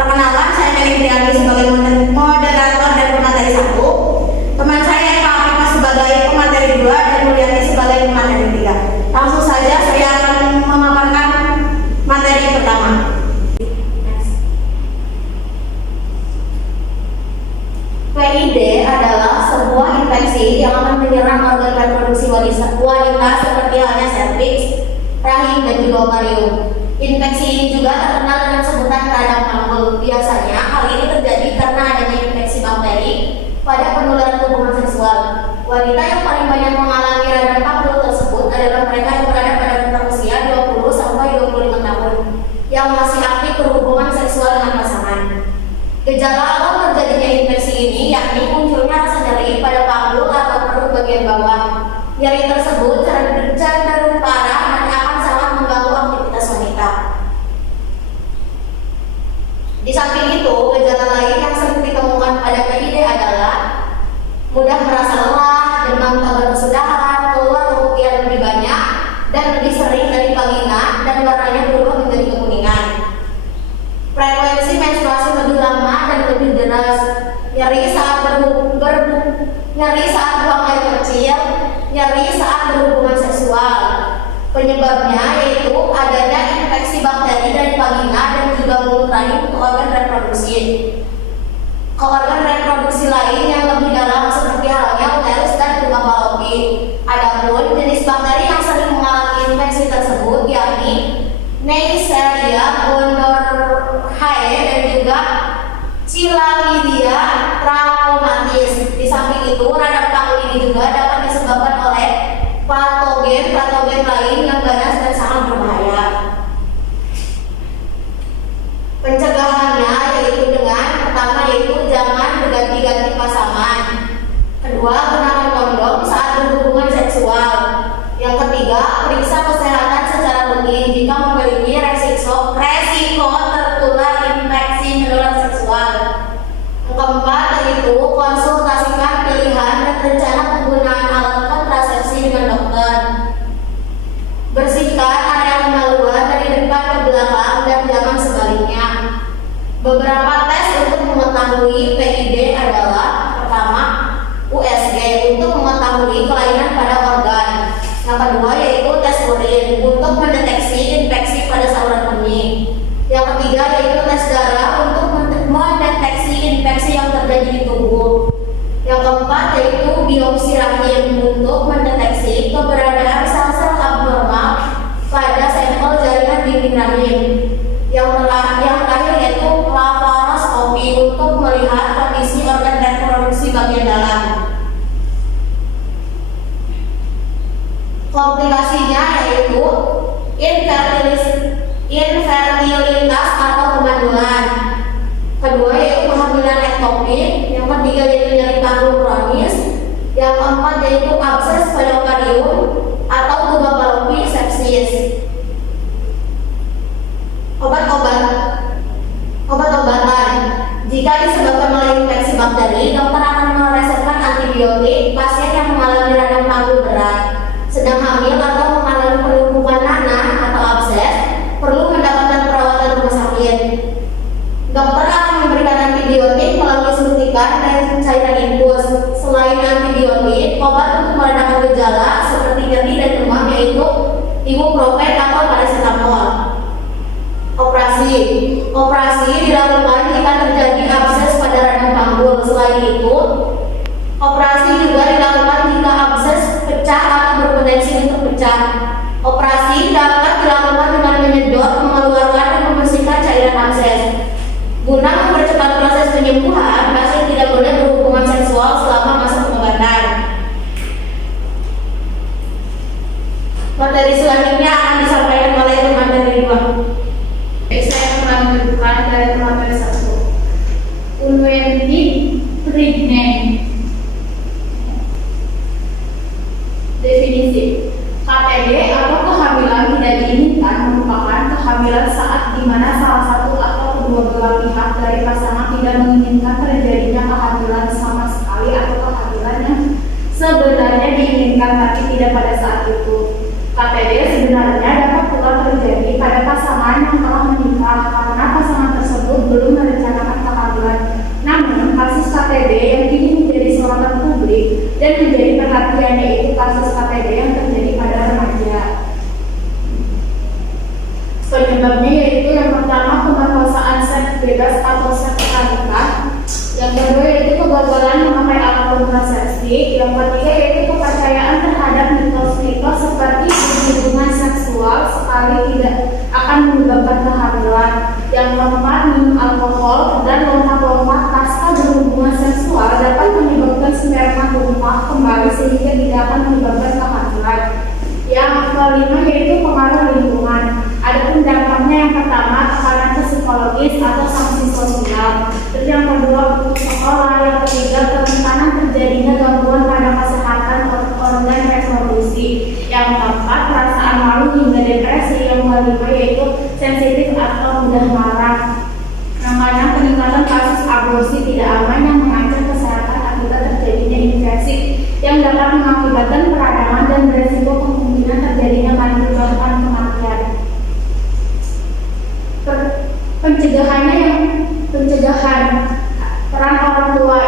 Perkenalan, saya Mary Priyanti sebagai moderator dan pemateri 1. Teman saya Eva Afifah sebagai pemateri 2 dan Mulyati sebagai pemateri 3. Langsung saja saya akan memaparkan materi pertama. PID adalah sebuah infeksi yang akan menyerang organ reproduksi wanita seperti halnya serviks, rahim, dan juga ovarium. Infeksi ini juga terkenal dengan sebutan radang panggul. Biasanya hal ini terjadi karena adanya infeksi bakteri pada penularan hubungan seksual. Wanita yang paling banyak mengalami radang panggul tersebut adalah mereka yang berada pada rentang usia 20 sampai 25 tahun yang masih aktif berhubungan seksual dengan pasangan. Gejala awal terjadinya infeksi ini yakni munculnya rasa nyeri pada panggul atau perut bagian bawah. Nyeri tersebut cenderung parah dan akan sangat mengganggu aktivitas wanita. Di samping itu, gejala lain yang sering ditemukan pada PID adalah mudah merasa lelah, demam tak berkesudahan, keluar rumput yang lebih banyak dan lebih sering dari vagina, dan warnanya berubah menjadi kekuningan. Frekuensi menstruasi lebih lama dan lebih deras, nyeri saat buang air kecil, nyeri saat berhubungan seksual. Penyebabnya yaitu adanya infeksi bakteri dari vagina dan juga mulut rahim ke organ reproduksi. Ke organ reproduksi lain yang lebih dalam seperti halnya uterus dan juga Fallopi. Adapun jenis bakteri yang sering mengalami infeksi tersebut yakni Neisseria gonorrhoeae dan juga Chlamydia trachomatis. Di samping itu, radang panggul ini juga dapat disebabkan oleh patogen lain yang ganas dan sangat berbahaya. Pencegahannya yaitu dengan pertama yaitu jangan berganti-ganti pasangan. Kedua, gunakan kondom saat berhubungan seksual. Yang ketiga, periksa kesehatan secara rutin jika memiliki resiko tertular infeksi menular seksual. Yang keempat yaitu konsultasikan pilihan dan rencana penggunaan alat kontrasepsi dengan dokter. Bersihkan area kemaluan dari depan ke belakang dan jangan sebaliknya. Beberapa tes untuk mengetahui PID adalah pertama, USG untuk mengetahui kelainan pada organ. Yang kedua yaitu tes urin untuk mendeteksi infeksi pada saluran kemih. Yang ketiga yaitu tes darah untuk mendeteksi infeksi yang terjadi di tubuh. Yang keempat yaitu biopsi rahim untuk mendeteksi keberadaan sel-sel abnormal pada sampel jaringan dinding rahim. Yang terakhir yaitu laparoskopi untuk melihat kondisi organ reproduksi bagian dalam. Komplikasinya yaitu infertilitas atau kemandulan. Kedua yaitu kehamilan ektopik. Yang ketiga yaitu nyeri panggul kronis. Yang keempat yaitu abses pada ovarium atau tuba Fallopi sepsis. Obat-obatan. Jika disebabkan oleh infeksi bakteri, dokter akan meresepkan antibiotik pasien yang mengalami radang panggul berat, sedang hamil atau mengalami penumpukan nanah atau abses, perlu mendapatkan perawatan rumah sakit. Dokter akan memberikan antibiotik melalui suntikan dan cairan infus. Selain antibiotik, obat untuk meredakan gejala seperti nyeri dan demam yaitu ibuprofen atau paracetamol. Operasi dilakukan jika terjadi abses pada radang panggul. Selain itu, operasi juga dilakukan jika abses pecah atau berpotensi untuk pecah. Operasi dapat dilakukan dengan menyedot, mengeluarkan, dan membersihkan cairan abses. Guna mempercepat proses penyembuhan, pasien tidak boleh berhubungan seksual selama masa pengobatan. Materi selanjutnya akan disampaikan oleh pemateri 2. Saya akan menunjukkan dari pemateri 1. Unwanted pregnant. Definisi KTD atau kehamilan tidak diinginkan merupakan kehamilan saat di mana salah satu atau kedua belah pihak dari pasangan tidak menginginkan terjadinya kehamilan sama sekali atau kehamilan yang sebenarnya diinginkan tapi tidak pada saat itu. KTD sebenarnya dapat pula terjadi pada pasangan yang telah menikah karena pasangan tersebut belum bebas atau seks pranikah. Yang kedua yaitu kegagalan memakai alat kontrasepsi. Yang ketiga yaitu kepercayaan terhadap mitos-mitos seperti hubungan seksual sekali tidak akan menyebabkan kehamilan. Yang keempat, minum alkohol dan lompat-lompat pasca berhubungan seksual dapat menyebabkan sperma tumpah kembali sehingga tidak akan menyebabkan kehamilan. Yang kelima yaitu pengaruh lingkungan. Adapun dampaknya yang pertama tekanan psikologis atau sanksi sosial. Terus yang kedua putus sekolah. Yang ketiga kerentanan terjadinya gangguan pada kesehatan organ reproduksi. Yang keempat perasaan malu hingga depresi. Yang kelima yaitu sensitif atau mudah marah. Yang keenam peningkatan kasus aborsi tidak aman yang mengancam kesehatan akibat terjadinya infeksi yang dapat mengakibatkan peradangan dan beresiko kemungkinan terjadinya kanker bahkan kematian. Pencegahan peran orang tua.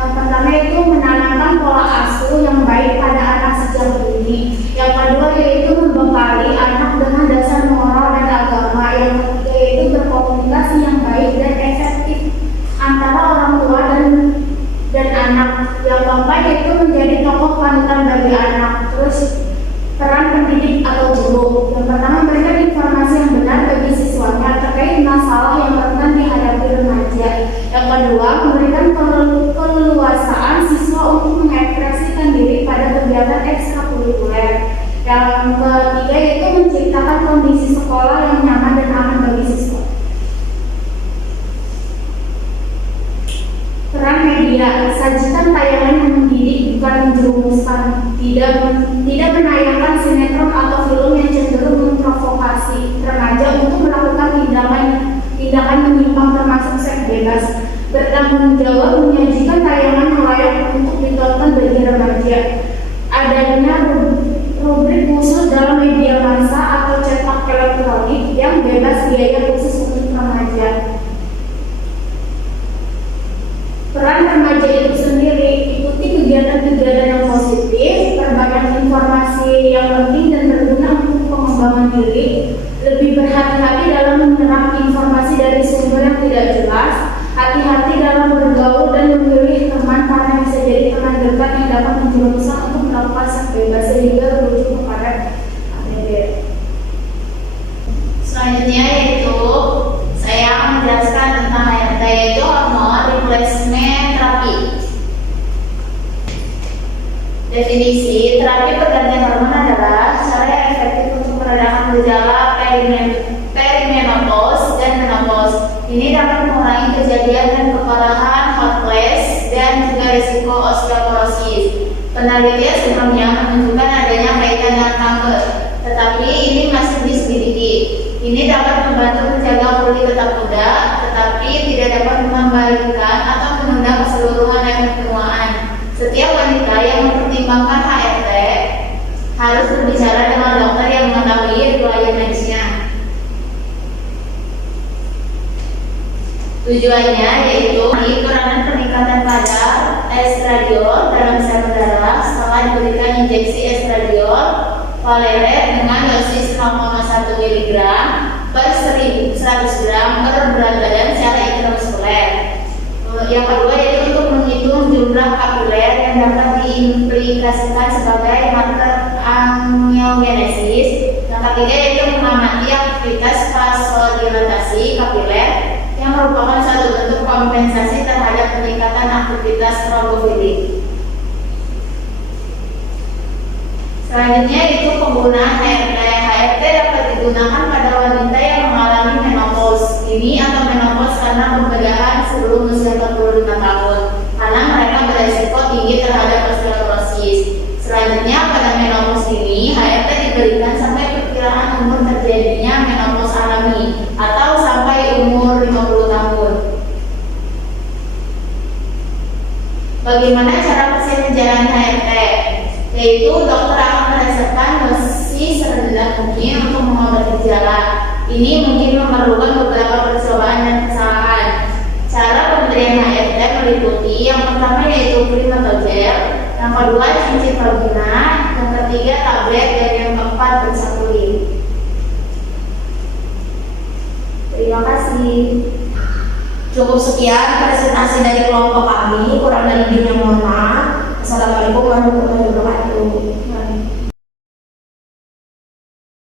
Yang pertama itu menanamkan pola asuh yang baik pada anak sejak dini. Yang kedua yaitu membekali anak dengan dasar moral dan agama. Yang ketiga yaitu berkomunikasi yang baik dan efektif antara orang tua dan anak. Yang keempat yaitu menjadi tokoh panutan bagi anak. Terus peran pendidik atau guru. Yang pertama memberikan informasi yang benar bagi siswanya terkait masalah yang rentan dihadapi remaja. Yang kedua memberikan keleluasaan siswa untuk mengekspresikan diri pada kegiatan ekstrakurikuler. Yang ketiga yaitu menciptakan kondisi sekolah yang nyaman dan aman bagi siswa. Peran media, sajikan tayangan yang mendidik bukan menjerumuskan, tidak menayangkan sinetron atau film yang cenderung memprovokasi remaja untuk melakukan tindakan menyimpang termasuk seks bebas. Bertanggung jawab menyajikan tayangan yang layak untuk ditonton bagi remaja. Adanya rubrik khusus dalam media massa atau cetak elektronik yang bebas biaya khusus untuk remaja. Peran remaja itu sendiri, ikuti kegiatan-kegiatan yang positif, perbanyak informasi yang penting dan berguna untuk pengembangan diri, lebih berhati-hati dalam menyerap informasi dari sumber yang tidak jelas, hati-hati dalam bergaul dan memilih teman karena bisa jadi teman dekat yang dapat menjerumuskan untuk melakukan seks bebas sehingga berujung kepada APD. Selanjutnya yaitu saya akan menjelaskan tentang HRT yaitu hormone replacement terapi. Definisi terapi pergantian hormon adalah cara yang efektif untuk meredakan gejala perimenopause dan menopause. Ini dapat mengurangi kejadian dan keparahan hot flash dan juga risiko osteoporosis. Penelitian sebelumnya menunjukkan adanya kaitan dengan kanker, tetapi ini masih diselidiki. Ini dapat membantu menjaga kulit tetap muda, tetapi tidak dapat mengembalikan atau menunda keseluruhan efek penuaan. Setiap wanita yang mempertimbangkan HRT harus berbicara dengan dokter yang mengetahui riwayat medisnya. Tujuannya yaitu peranan peningkatan kadar estradiol dalam sel darah setelah diberikan injeksi estradiol valeret dengan dosis 0,1 mg per 100 gram per berat badan secara intramuskuler. Yang kedua yaitu untuk menghitung jumlah kapiler yang dapat diimplikasikan sebagai marker angiogenesis. Yang ketiga yaitu mengamati aktivitas vasodilatasi kapiler yang merupakan suatu bentuk kompensasi terhadap peningkatan aktivitas trombofilik. Selanjutnya itu penggunaan HRT. HRT dapat digunakan pada wanita yang mengalami menopause dini atau menopause karena pembedahan sebelum usia 45 tahun karena mereka beresiko tinggi terhadap osteoporosis. Selanjutnya pada menopause dini, HRT diberikan sampai perkiraan umur terjadinya menopause alami atau sampai umur 50 tahun. Bagaimana cara pasien menjalani HRT? Yaitu dokter akan meresepkan dosis serendah mungkin untuk mengobati gejala. Ini mungkin memerlukan beberapa percobaan dan kesalahan. Cara pemberian HRT meliputi yang pertama yaitu krim atau gel, yang kedua cincin vagina, yang ketiga tablet, dan yang keempat bersakurin. Terima kasih. Cukup sekian presentasi dari kelompok kami, kurang dan lebihnya mohon maaf. Assalamualaikum warahmatullahi wabarakatuh.